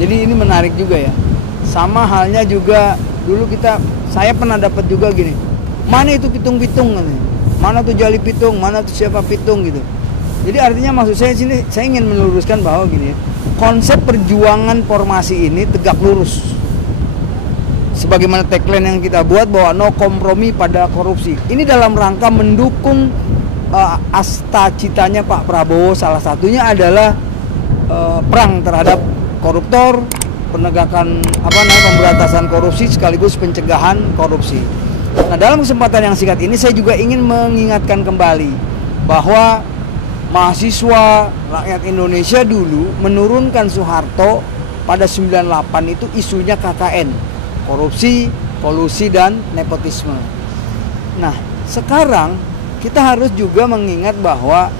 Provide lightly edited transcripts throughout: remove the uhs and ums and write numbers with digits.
Jadi ini menarik juga ya. Sama halnya juga dulu saya pernah dapat juga gini. Mana itu pitung-pitung katanya. Mana tuh Jali Pitung, mana tuh siapa Pitung gitu. Jadi artinya maksud saya sini saya ingin meluruskan bahwa gini ya. Konsep perjuangan formasi ini tegak lurus. Sebagaimana tagline yang kita buat bahwa no kompromi pada korupsi. Ini dalam rangka mendukung asta citanya Pak Prabowo, salah satunya adalah perang terhadap koruptor, penegakan pemberantasan korupsi sekaligus pencegahan korupsi. Nah, dalam kesempatan yang singkat ini saya juga ingin mengingatkan kembali bahwa mahasiswa rakyat Indonesia dulu menurunkan Soeharto pada 98 itu isunya KKN, korupsi, kolusi dan nepotisme. Nah, sekarang kita harus juga mengingat bahwa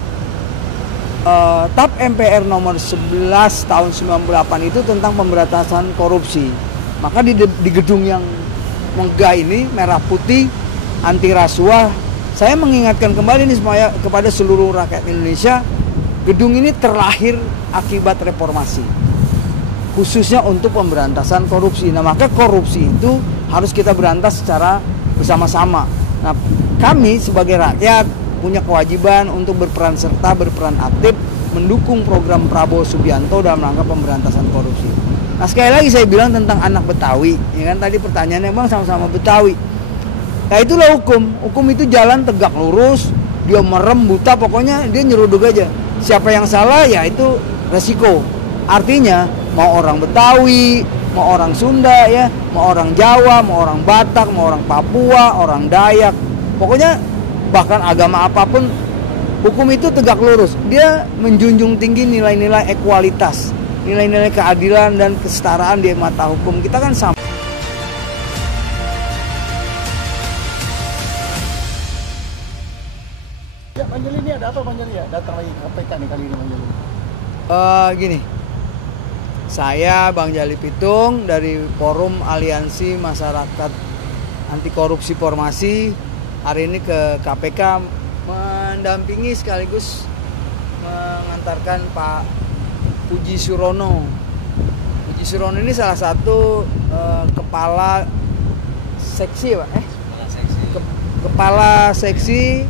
TAP MPR nomor 11 tahun 98 itu tentang pemberantasan korupsi. Maka di gedung yang megah ini merah putih anti rasuah, saya mengingatkan kembali ini semuanya kepada seluruh rakyat Indonesia, gedung ini terlahir akibat reformasi, khususnya untuk pemberantasan korupsi. Nah, maka korupsi itu harus kita berantas secara bersama-sama. Nah, kami sebagai rakyat punya kewajiban untuk berperan serta, berperan aktif mendukung program Prabowo Subianto dalam rangka pemberantasan korupsi. Nah, sekali lagi saya bilang tentang anak Betawi, ya kan tadi pertanyaannya bang sama-sama Betawi. Nah, itulah hukum. Hukum itu jalan tegak lurus, dia merem buta, pokoknya dia nyeruduk aja. Siapa yang salah ya itu resiko. Artinya mau orang Betawi, mau orang Sunda ya, mau orang Jawa, mau orang Batak, mau orang Papua, orang Dayak, pokoknya bahkan agama apapun, hukum itu tegak lurus. Dia menjunjung tinggi nilai-nilai ekualitas, nilai-nilai keadilan dan kesetaraan di mata hukum. Kita kan sama. Ya, Bang Jali ini ada apa Bang Jali ya? Datang lagi ke KPK nih kali ini Bang Jali. Gini, saya Bang Jali Pitung dari Forum Aliansi Masyarakat Anti Korupsi Formasi hari ini ke KPK mendampingi sekaligus mengantarkan Pak Puji Surono. Puji Surono ini salah satu kepala seksi, Pak. Kepala seksi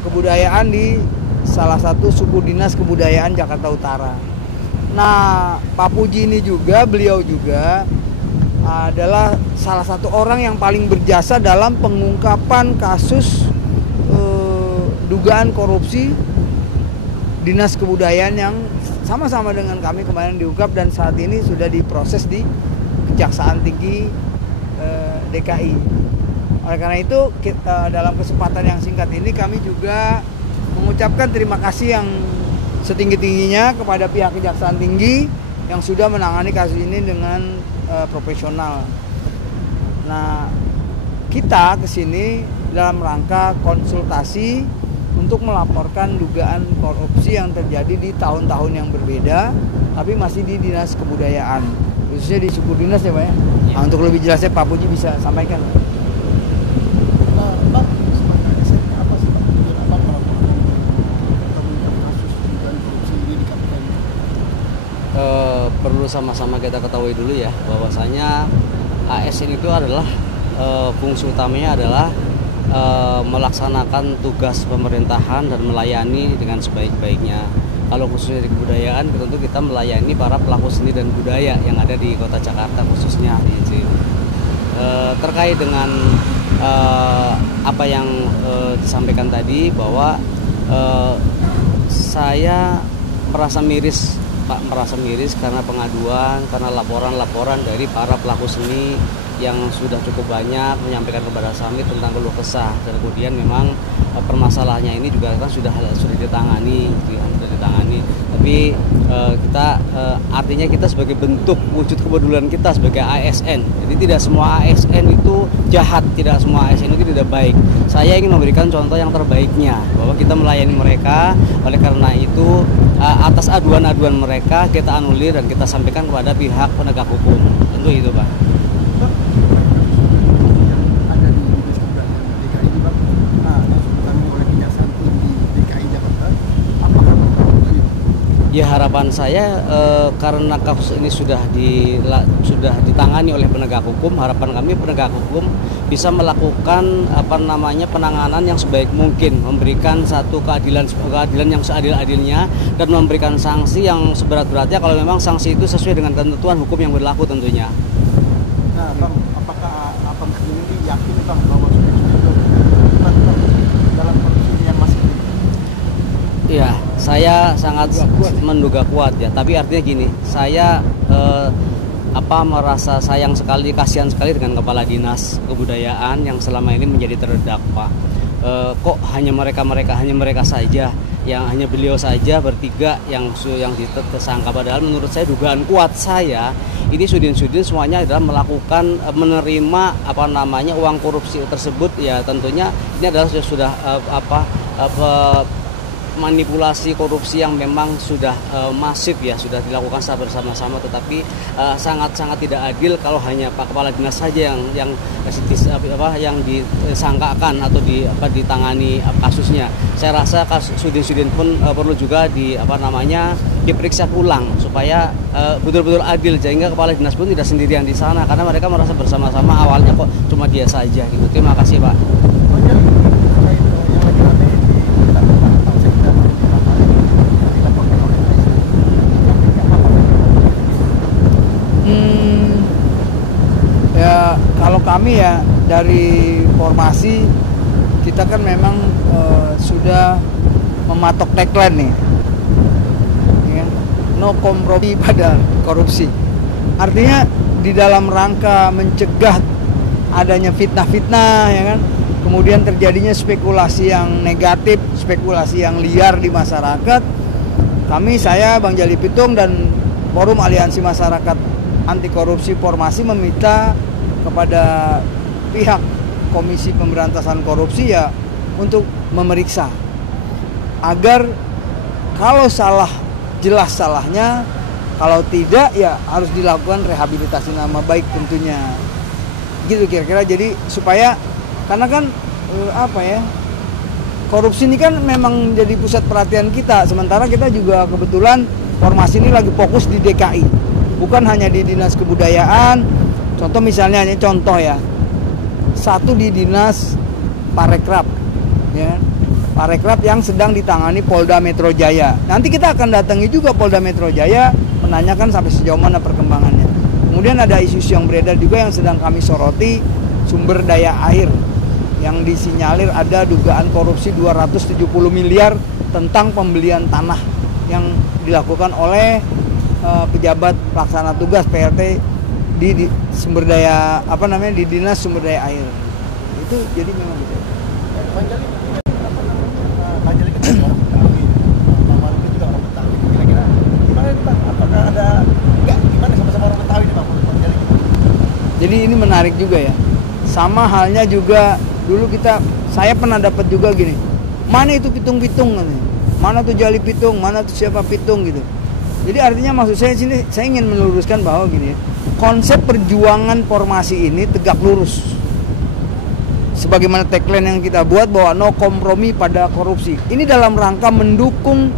kebudayaan di salah satu suku dinas kebudayaan Jakarta Utara. Nah, Pak Puji ini juga, beliau juga adalah salah satu orang yang paling berjasa dalam pengungkapan kasus dugaan korupsi dinas kebudayaan yang sama-sama dengan kami kemarin diungkap dan saat ini sudah diproses di Kejaksaan Tinggi DKI. Oleh karena itu dalam kesempatan yang singkat ini kami juga mengucapkan terima kasih yang setinggi-tingginya kepada pihak Kejaksaan Tinggi yang sudah menangani kasus ini dengan profesional. Nah, kita kesini dalam rangka konsultasi untuk melaporkan dugaan korupsi yang terjadi di tahun-tahun yang berbeda, tapi masih di dinas kebudayaan, khususnya di suku dinas ya Pak ya. Nah, untuk lebih jelasnya Pak Puji bisa sampaikan. Nah, Pak, sebenarnya apa sih Pak tujuan Abang melaporkan kasus dugaan korupsi ini di KPK ini? Perlu sama-sama kita ketahui dulu ya bahwasanya ASN itu adalah fungsi utamanya adalah melaksanakan tugas pemerintahan dan melayani dengan sebaik-baiknya. Kalau khususnya di kebudayaan, tentu kita melayani para pelaku seni dan budaya yang ada di Kota Jakarta khususnya. Terkait dengan apa yang disampaikan tadi bahwa saya merasa miris, Pak, merasa miris karena pengaduan, karena laporan-laporan dari para pelaku seni yang sudah cukup banyak menyampaikan kepada kami tentang keluh kesah, dan kemudian memang permasalahannya ini juga kan sudah ditangani, tapi kita artinya kita sebagai bentuk wujud kepedulian kita sebagai ASN. Jadi tidak semua ASN itu jahat, tidak semua ASN itu tidak baik. Saya ingin memberikan contoh yang terbaiknya bahwa kita melayani mereka. Oleh karena itu atas aduan-aduan mereka kita anulir dan kita sampaikan kepada pihak penegak hukum. Tentu itu, Pak. Ya harapan saya karena kasus ini sudah ditangani oleh penegak hukum, harapan kami penegak hukum bisa melakukan penanganan yang sebaik mungkin, memberikan satu keadilan yang seadil-adilnya dan memberikan sanksi yang seberat-beratnya kalau memang sanksi itu sesuai dengan ketentuan hukum yang berlaku tentunya. Nah, Bang, apakah Abang sendiri yakin Bang bahwa sudah dalam kondisi yang masih Iya, saya sangat menduga kuat ya. Tapi artinya gini, saya merasa sayang sekali, kasihan sekali dengan Kepala Dinas Kebudayaan yang selama ini menjadi terdakwa. Kok hanya mereka saja, yang hanya beliau saja bertiga yang tersangka. Padahal menurut saya dugaan kuat saya ini Sudin semuanya adalah melakukan menerima uang korupsi tersebut ya. Tentunya ini adalah sudah manipulasi korupsi yang memang sudah masif ya, sudah dilakukan secara bersama-sama, tetapi sangat-sangat tidak adil kalau hanya Pak Kepala Dinas saja yang disangkakan atau ditangani kasusnya. Saya rasa Sudin pun perlu juga diperiksa ulang supaya betul-betul adil, sehingga Kepala Dinas pun tidak sendirian di sana karena mereka merasa bersama-sama awalnya kok cuma dia saja gitu. Terima kasih Pak. Ya kalau kami ya dari formasi kita kan memang sudah mematok tagline nih, ya, no kompromi pada korupsi. Artinya di dalam rangka mencegah adanya fitnah-fitnah, ya kan, kemudian terjadinya spekulasi yang negatif, spekulasi yang liar di masyarakat. Saya Bang Jali Pitung dan Forum Aliansi Masyarakat Anti Korupsi Formasi meminta kepada pihak Komisi Pemberantasan Korupsi ya untuk memeriksa agar kalau salah jelas salahnya, kalau tidak ya harus dilakukan rehabilitasi nama baik tentunya, gitu kira-kira. Jadi supaya karena kan korupsi ini kan memang jadi pusat perhatian kita, sementara kita juga kebetulan formasi ini lagi fokus di DKI, bukan hanya di Dinas Kebudayaan. Contoh misalnya, satu di Dinas Parekraf, ya, Parekraf yang sedang ditangani Polda Metro Jaya. Nanti kita akan datangi juga Polda Metro Jaya, menanyakan sampai sejauh mana perkembangannya. Kemudian ada isu yang beredar juga yang sedang kami soroti, sumber daya air yang disinyalir ada dugaan korupsi 270 miliar tentang pembelian tanah yang dilakukan oleh pejabat pelaksana tugas PLT di sumber daya di Dinas Sumber Daya Air. Itu jadi memang gitu. Bang Jali kan orang Betawi, Bang Maruf juga orang Betawi. Kira-kira gimana nih Bang? Apakah ada gimana sama-sama orang Betawi nih Bang Jali? Jadi ini menarik juga ya. Sama halnya juga dulu saya pernah dapat juga gini. Mana itu pitung-pitung katanya. Mana tuh Jali Pitung, mana tuh siapa Pitung gitu. Jadi artinya maksud saya sini saya ingin meluruskan bahwa gini ya. Konsep perjuangan formasi ini tegak lurus. Sebagaimana tagline yang kita buat bahwa no kompromi pada korupsi. Ini dalam rangka mendukung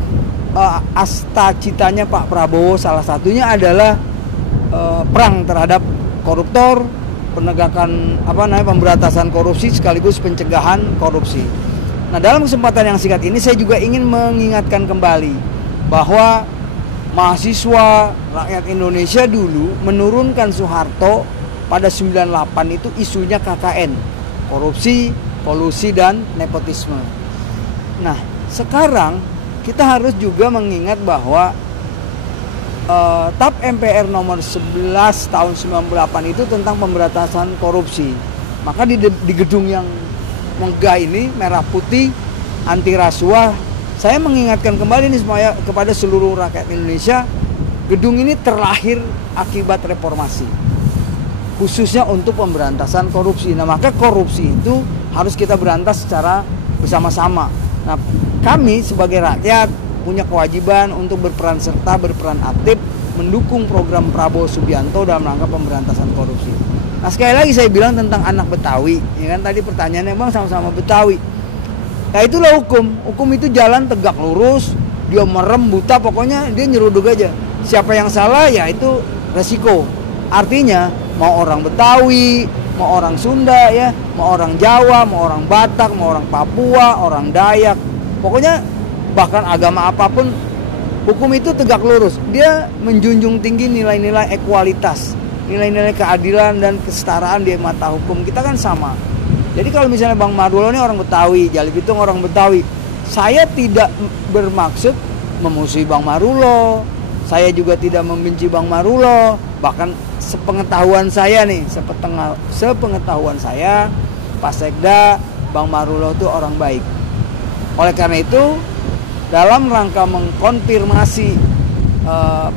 asta citanya Pak Prabowo, salah satunya adalah perang terhadap koruptor, penegakan pemberantasan korupsi sekaligus pencegahan korupsi. Nah, dalam kesempatan yang singkat ini saya juga ingin mengingatkan kembali bahwa mahasiswa rakyat Indonesia dulu menurunkan Soeharto pada 98 itu isunya KKN, korupsi, kolusi, dan nepotisme. Nah, sekarang kita harus juga mengingat bahwa TAP MPR nomor 11 tahun 98 itu tentang pemberantasan korupsi. Maka di gedung yang megah ini, merah putih, anti rasuah, saya mengingatkan kembali nih kepada seluruh rakyat Indonesia, gedung ini terlahir akibat reformasi, khususnya untuk pemberantasan korupsi. Nah, maka korupsi itu harus kita berantas secara bersama-sama. Nah, kami sebagai rakyat punya kewajiban untuk berperan serta, berperan aktif mendukung program Prabowo Subianto dalam rangka pemberantasan korupsi. Nah, sekali lagi saya bilang tentang anak Betawi, ya kan tadi pertanyaannya Bang sama-sama Betawi. Nah, itulah hukum. Hukum itu jalan tegak lurus, dia merem buta, pokoknya dia nyeruduk aja. Siapa yang salah ya itu resiko. Artinya mau orang Betawi, mau orang Sunda ya, mau orang Jawa, mau orang Batak, mau orang Papua, orang Dayak, pokoknya bahkan agama apapun, hukum itu tegak lurus. Dia menjunjung tinggi nilai-nilai ekualitas, nilai-nilai keadilan dan kesetaraan di mata hukum. Kita kan sama. Jadi kalau misalnya Bang Marullah ini orang Betawi, Jali Pitung orang Betawi, saya tidak bermaksud memusuhi Bang Marullah. Saya juga tidak membenci Bang Marullah. Bahkan sepengetahuan saya nih, sepengetahuan saya, Pak Sekda, Bang Marullah itu orang baik. Oleh karena itu, dalam rangka mengkonfirmasi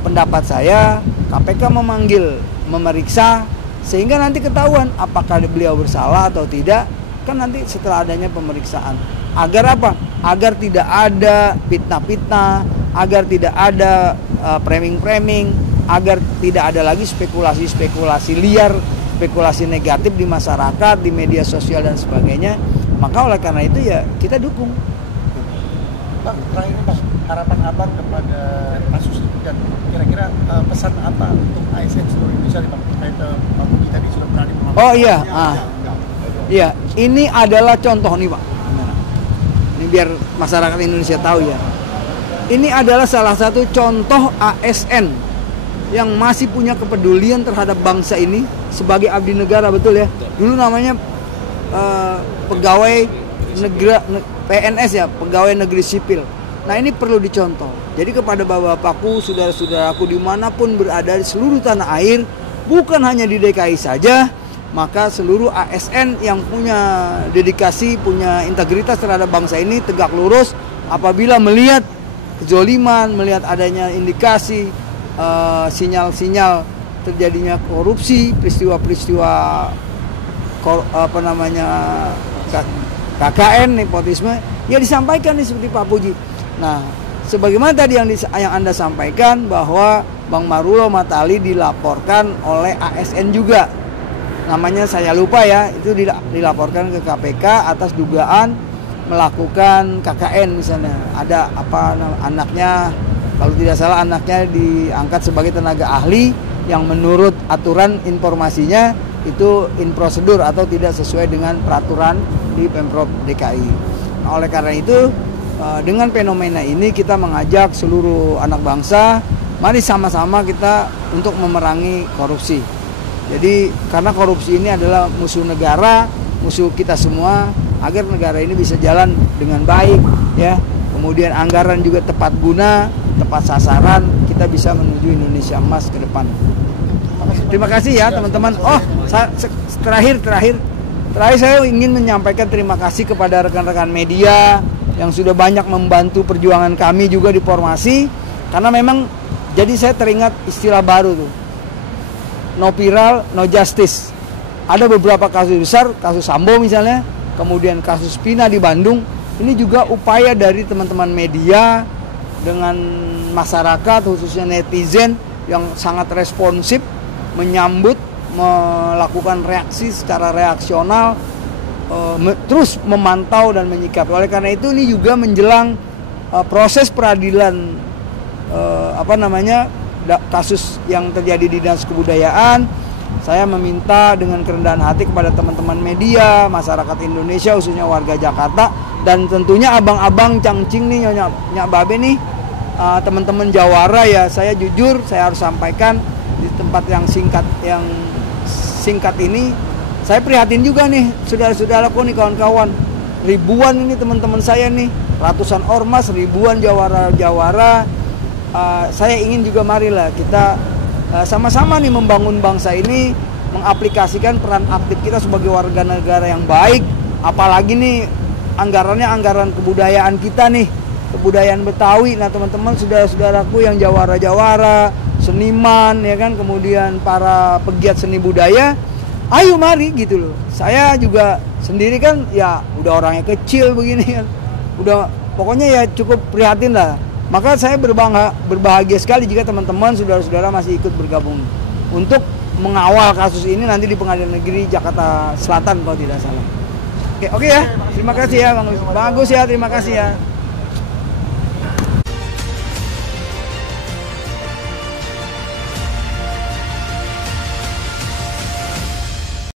pendapat saya, KPK memanggil, memeriksa, sehingga nanti ketahuan apakah beliau bersalah atau tidak, kan nanti setelah adanya pemeriksaan. Agar apa? Agar tidak ada fitnah-fitnah, agar tidak ada framing-framing, agar tidak ada lagi spekulasi-spekulasi liar, spekulasi negatif di masyarakat, di media sosial dan sebagainya. Maka oleh karena itu ya kita dukung. Bang, terakhir Bang, harapan Abang kepada kasus ini dan kira-kira pesan apa untuk ASN seluruh Indonesia nih Bang, terkait Pak Budi tadi sudah berani mengambil. Oh iya, iya, ini adalah contoh nih Pak. Ini biar masyarakat Indonesia tahu ya. Ini adalah salah satu contoh ASN yang masih punya kepedulian terhadap bangsa ini sebagai abdi negara, betul ya. Dulu namanya pegawai negeri PNS ya, pegawai negeri sipil. Nah ini perlu dicontoh. Jadi kepada bapak-bapakku, saudara-saudaraku dimanapun berada di seluruh tanah air, bukan hanya di DKI saja, maka seluruh ASN yang punya dedikasi, punya integritas terhadap bangsa ini tegak lurus apabila melihat kezoliman, melihat adanya indikasi, sinyal-sinyal terjadinya korupsi, peristiwa-peristiwa KKN, nepotisme, ya disampaikan nih seperti Pak Puji. Nah, sebagaimana tadi yang Anda sampaikan bahwa Bang Marullah Matali dilaporkan oleh ASN juga. Namanya saya lupa ya, itu dilaporkan ke KPK atas dugaan melakukan KKN misalnya. Ada anaknya, kalau tidak salah anaknya diangkat sebagai tenaga ahli yang menurut aturan informasinya itu in prosedur atau tidak sesuai dengan peraturan di Pemprov DKI. Nah, oleh karena itu dengan fenomena ini kita mengajak seluruh anak bangsa, mari sama-sama kita untuk memerangi korupsi. Jadi karena korupsi ini adalah musuh negara, musuh kita semua, agar negara ini bisa jalan dengan baik ya. Kemudian anggaran juga tepat guna, tepat sasaran, kita bisa menuju Indonesia emas ke depan. Terima kasih ya teman-teman. Oh, terakhir saya ingin menyampaikan terima kasih kepada rekan-rekan media yang sudah banyak membantu perjuangan kami juga di Formasi, karena memang jadi saya teringat istilah baru tuh, no viral, no justice. Ada beberapa kasus besar, kasus Sambo misalnya, kemudian kasus Pina di Bandung. Ini juga upaya dari teman-teman media dengan masyarakat, khususnya netizen yang sangat responsif, menyambut, melakukan reaksi secara reaksional, terus memantau dan menyikapi. Oleh karena itu ini juga menjelang proses peradilan kasus yang terjadi di Dinas Kebudayaan. Saya meminta dengan kerendahan hati kepada teman-teman media, masyarakat Indonesia, khususnya warga Jakarta, dan tentunya abang-abang cangcing nih, nyonya babe nih, teman-teman Jawara ya, saya jujur, saya harus sampaikan di tempat yang singkat ini, saya prihatin juga nih, saudara-saudaraku nih, kawan-kawan, ribuan ini teman-teman saya nih, ratusan ormas, ribuan Jawara. Saya ingin juga marilah kita sama-sama nih membangun bangsa ini, mengaplikasikan peran aktif kita sebagai warga negara yang baik, apalagi nih anggarannya anggaran kebudayaan kita nih, kebudayaan Betawi. Nah teman-teman, saudara-saudaraku yang Jawara, seniman ya kan, kemudian para pegiat seni budaya, ayo mari gitu loh. Saya juga sendiri kan ya udah orangnya kecil begini kan, udah pokoknya ya cukup prihatin lah. Maka saya berbahagia sekali jika teman-teman, saudara-saudara masih ikut bergabung untuk mengawal kasus ini nanti di Pengadilan Negeri Jakarta Selatan kalau tidak salah. Oke ya, terima kasih ya Bang Agus ya, terima kasih ya.